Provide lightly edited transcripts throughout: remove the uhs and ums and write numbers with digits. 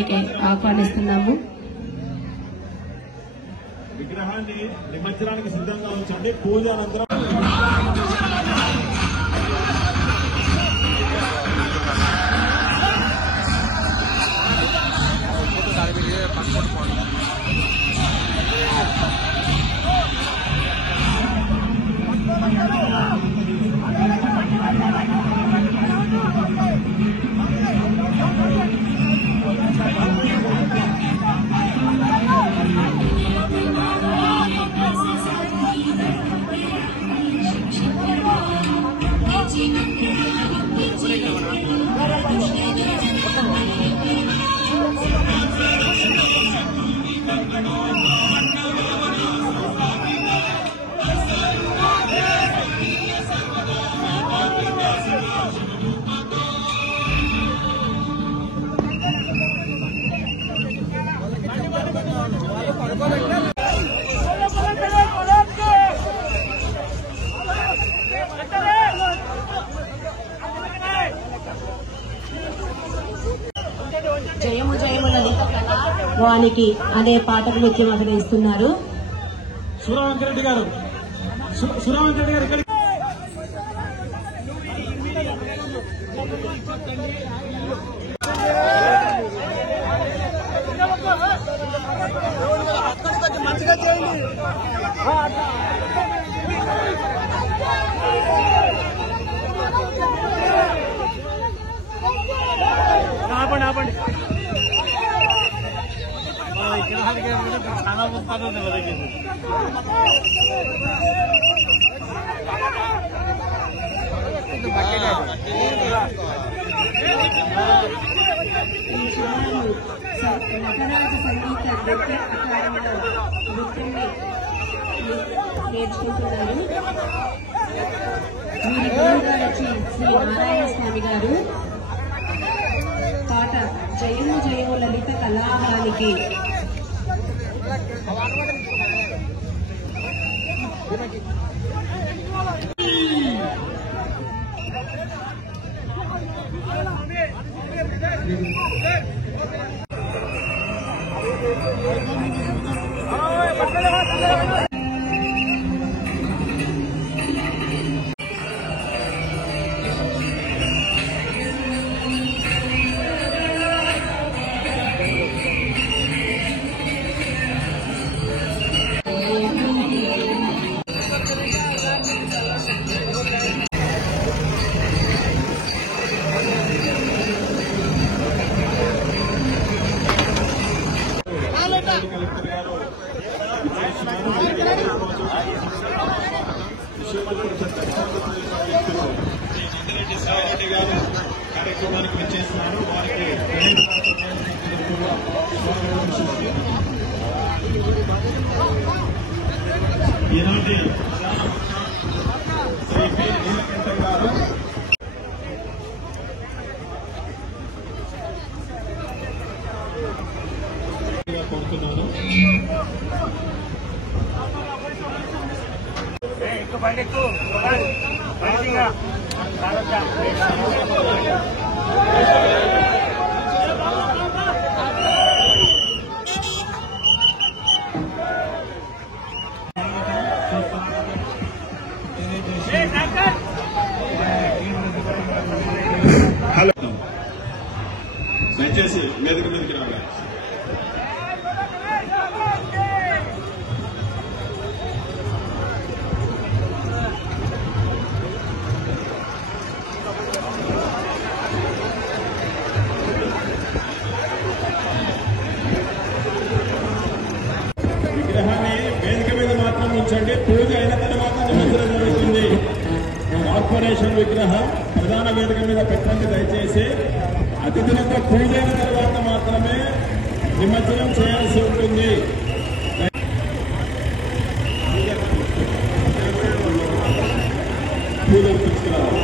వేదికపైకి ఆహ్వానిస్తున్నాము. విగ్రహాన్ని నిమజ్జనానికి సిద్ధంగా ఉంచండి. పూజ అనంతరం జయము జయముల వానికి అనే పాటకు నృత్యం అభినయిస్తున్నారు. సురావంతరెడ్డి గారు మంచిగా చేయండి. ఆపండి ఆపండి. చాలా వస్తాను నటరాజ సంగీత నృత్య అకాడమీలో నృత్యాన్ని నేర్చుకుంటున్నారు. వీరి గురువు గారు వచ్చి శ్రీ నారాయణ స్వామి గారు. పాట జయము జయము లలిత కళాహానికి. కార్యక్రమానికి విచ్చేస్తున్నారు. వారికి ఈనాటి శ్రీ పి నీలకంఠ గారు కోరుతున్నాను. హలో, దయచేసి మీదకి రావాలి. విగ్రహాన్ని వేదిక మీద మాత్రం ఉంచండి. పూజ అయిన తర్వాత నిమజ్జనం జరుగుతుంది. కార్పొరేషన్ విగ్రహం ప్రధాన వేదిక మీద పెట్టండి దయచేసి. అతిథులతో పూజ అయిన తర్వాత మాత్రమే నిమజ్జనం చేయాల్సి ఉంటుంది. పూజలు తీసుకురావాలి.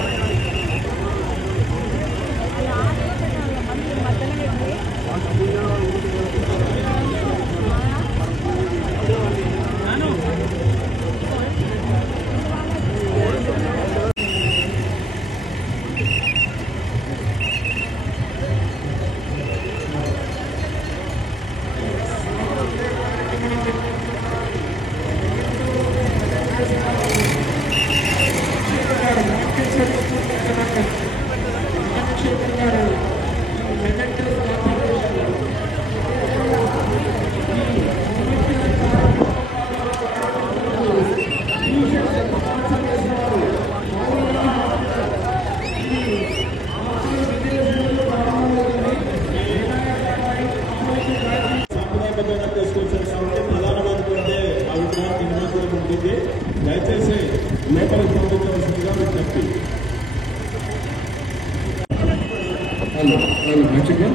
మంచిగా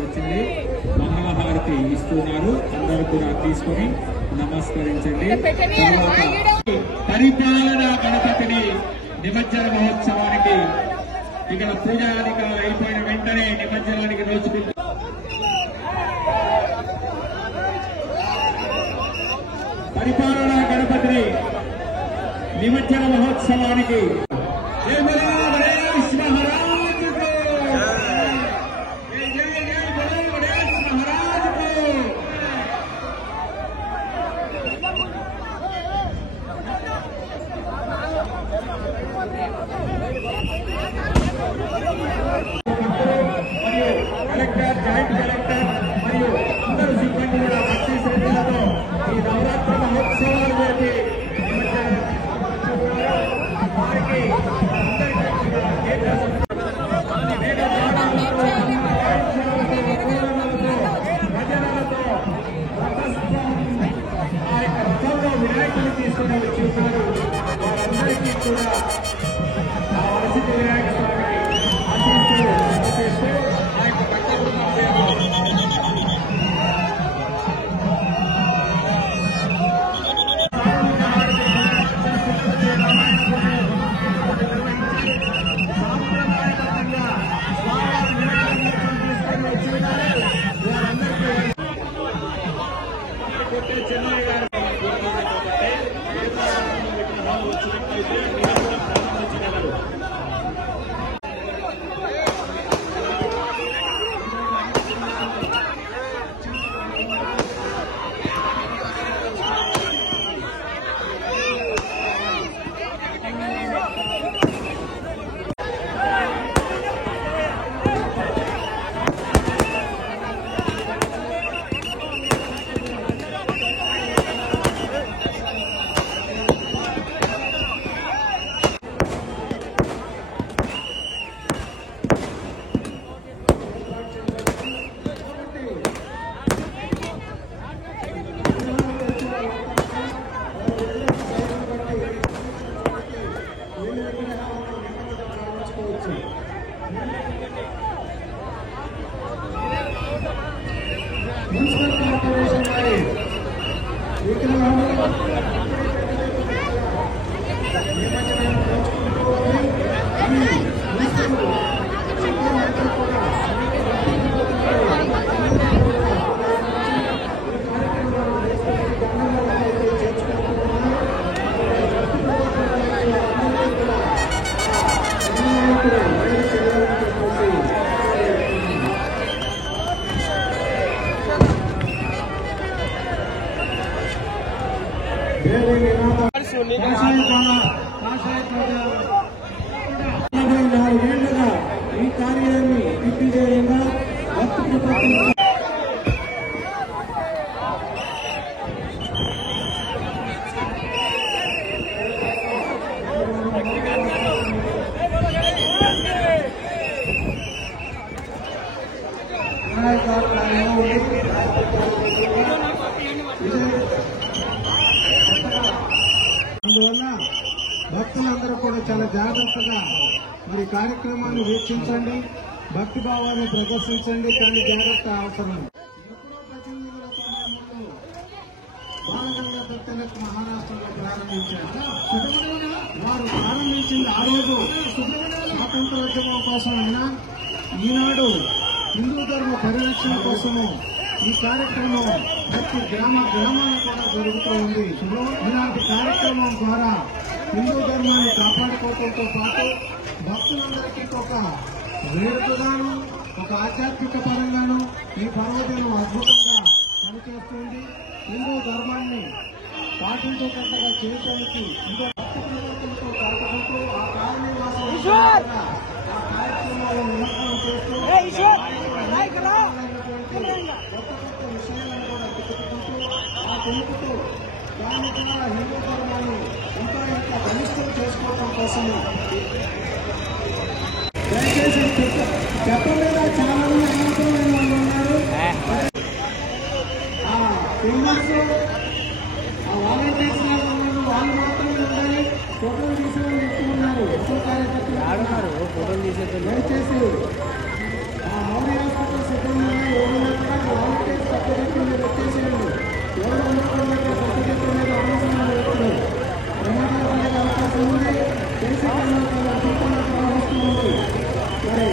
వచ్చింది. మంగళహారతి ఇస్తున్నారు. అందరూ కూడా తీసుకొని నమస్కరించండి. పరిపాలన గణపతిని నిమజ్జన మహోత్సవానికి ఇక్కడ పూజాధికారులు అయిపోయిన వెంటనే నిమజ్జనానికి నోచుకుంటారు. పరిపాలన గణపతిని నిమజ్జన మహోత్సవానికి కలెక్టర్, జాయింట్ కలెక్టర్ మరియు అందరూ సిబ్బంది కూడా భక్తి శ్రద్ధలతో ఈ నవరాత్రి మహోత్సవాలు జరిపి వారికి భజనలతో ఆ యొక్క రథంలో వినాయకుని తీసుకుని వచ్చి ఉన్నారు. వారందరికీ కూడా ఆ వరసిద్ధి వినాయక స్వామికి ఆశీస్సులు అందజేస్తూ ఆ యొక్క చెన్నై గారు వచ్చినట్లయితే ప్రారంభించగలరు. మున్సిపల్ కార్పొరేషన్ వారి నాలుగేళ్లుగా ఈ కార్యాన్ని దిగ్విజయంగా అందువల్ల భక్తులందరూ కూడా చాలా జాగ్రత్తగా మరి కార్యక్రమాన్ని వీక్షించండి, భక్తి భావాన్ని ప్రదర్శించండి. కానీ జాగ్రత్త అవసరం. ఎప్పుడో ప్రతినిధులతో బాలగంగా తిలక్ మహారాష్ట్రలో ప్రారంభించారు. వారు ప్రారంభించింది ఆ రోజు స్వాతంత్రోద్యమం కోసం అయినా, ఈనాడు హిందూ ధర్మ పరిరక్షణ కోసము ఈ కార్యక్రమం ప్రతి గ్రామాలు కూడా జరుగుతూ ఉంది. ఇలాంటి కార్యక్రమం ద్వారా హిందూ ధర్మాన్ని కాపాడుకోవడంతో పాటు భక్తులందరికీ ఒక వేడుకగాను, ఒక ఆధ్యాత్మిక పరంగాను ఈ పర్వదినం అద్భుతంగా పనిచేస్తుంది. హిందూ ధర్మాన్ని పాటించేటట్టుగా చేయడానికి ఇంకా భక్తి ప్రవర్తనతో పాటుకుంటూ ఈశ్వర్ కార్యక్రమాల్లో నిమగ్నం చేస్తూ ఈశ్వర్ నాయకురా కొత్త విషయాలను కూడా చెప్పుకుంటూ ఆ తెలుపుతూ దాని ద్వారా హిందూ ధర్మాన్ని ఇంకా ఇంకా బలిష్టం చేసుకోవడం కోసము దయచేసి చెప్పలేదా చాలా మంది అనంతమైన వాళ్ళు ఉన్నారు. ఆ ఫేమస్ ఆ వాలంటీర్స్ వాళ్ళు మాత్రమే ఉండాలి. ఫోటోలు తీసే వాళ్ళు ఎక్కువ ఉన్నారు. అసలు కార్యకర్తలు ఫోటోలు తీసేది దయచేసి ఆ మౌర్య హాస్పిటల్ సిబ్బంది ఎవరున్నా కూడా వాలంటీర్స్ సర్టిఫికెట్ మీద వచ్చేసేయండి. ఎవరు ఉండకుండా సర్టిఫికెట్ మీద అవసరమైన వ్యక్తులు ప్రమాదాలు కలిగే అవకాశం ఉంది. దేశ ప్రవహిస్తుంది. మరి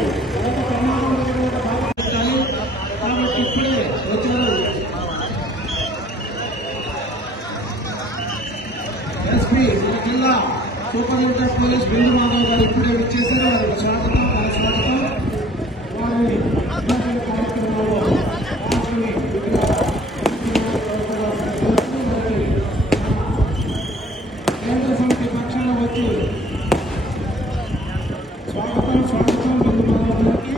ఒక ప్రమాదం జరిగిన బాధపడాలి. కాబట్టి ఇప్పుడే వచ్చారు ఎస్పీ జిల్లా సూపరింటెండెంట్ పోలీస్ బిందు మాధవ్ గారు ఇప్పుడే వచ్చేసారు. వారికి స్వాగతం స్వాగతం. వారి కార్యక్రమంలో పాల్గొని కేంద్ర సమితి పక్షాన వచ్చి స్వాగతం స్వాగతం బిందు మాధవ్ గారికి.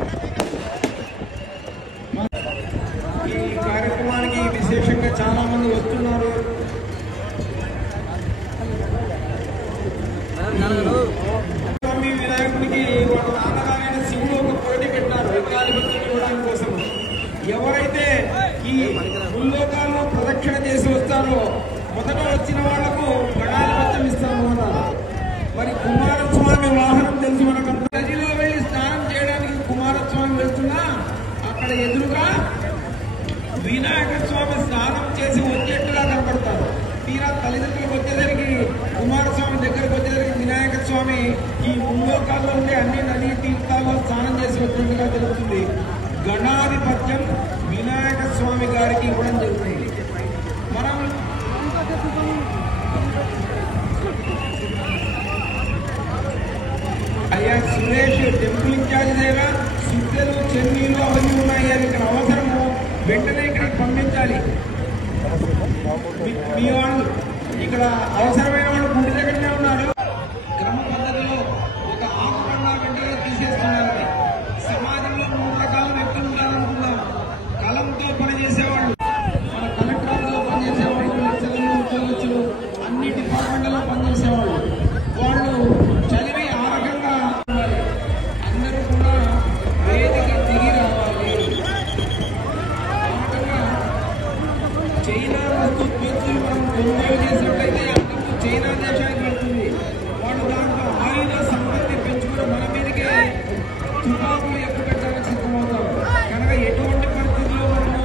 ఈ కార్యక్రమానికి విశేషంగా చాలా మంది వస్తున్నారు. స్వామి వినాయకుడికి వాళ్ళ నాన్నగారైన శివుడు ఒక పోటీ పెట్టారు విగ్రహాన్ని ఇవ్వడానికి కోసం. ఎవరైతే ఈ ముల్లోకాల్లో ప్రదక్షిణ చేసి వస్తారో మొదట వచ్చిన వాళ్లకు గణాధిపత్యం ఇస్తాము అన్నారు. మరి కుమారస్వామి వాహనం తెలుసు మనకంతా. నదిలో వెళ్లి స్నానం చేయడానికి కుమారస్వామి వెళ్తున్నా అక్కడ ఎదురుగా వినాయక స్వామి స్నానం చేసి వచ్చేట్టుగా కనపడతారు. తీరా తల్లిదండ్రులకు వచ్చేసరికి కుమారస్వామి దగ్గరకు వచ్చేసరికి వినాయక స్వామి ఈ ముల్లోకాల్లో ఉండే అన్ని నదీ తీర్థాల్లో స్నానం చేసి వచ్చినట్టుగా తెలుస్తుంది. గణాధిపత్యం వినాయక స్వామి గారికి ఇవ్వడం జరుగుతుంది. మనం అయ్యా సురేష్ టెంపుల్ ఇన్ఛార్జ్ దగ్గర సుద్దెలు చెన్నీలు అవన్నీ ఉన్నాయి. అని ఇక్కడ అవసరము వెంటనే ఇక్కడికి పంపించాలి. మీ వాళ్ళు ఇక్కడ అవసరమైన వాళ్ళు గుడి దగ్గరనే ఉన్నారు. క్రమ పద్ధతిలో ఒక ఆకుపడినా వెంటనే తీసేస్తున్నారు. సమాజంలో 3 రకాల వ్యక్తులు ఉండాలనుకున్నాం. కలంతో పనిచేసేవాళ్ళు, మన కలెక్టర్లో పనిచేసేవాళ్ళు, లెక్చరర్లు, ఉద్యోగస్తులు, అన్ని డిపార్ట్మెంట్లలో పనిచేసేవాళ్ళు. వాళ్ళు చదివి ఆ రకంగా ఉండాలి. అందరూ కూడా వేదిక దిగి రావాలి. చైనా వస్తువులు మనం కొనుగోలు చేసినట్లయితే అందరూ చైనా దేశానికి వెళ్తుంది. వాళ్ళు దాంట్లో ఆయుధ సంపత్తి పెంచుకుని మన మీదకే తుపాకులు ఎక్కువ పెట్టడానికి సిద్ధమవుతారు. కనుక ఎటువంటి పరిస్థితుల్లో మనము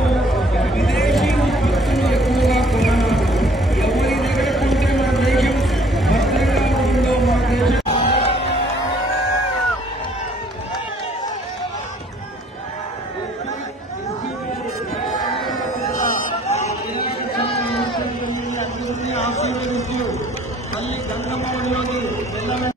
విదేశీ ఉత్పత్తులు ఎక్కువగా కొనాలి. ఎవరి దగ్గర కొంటే మన దేశం భద్రంగా ఉంటుందో మన దేశం ఆశీర్వదిస్తూ తల్లి గంగమ్మ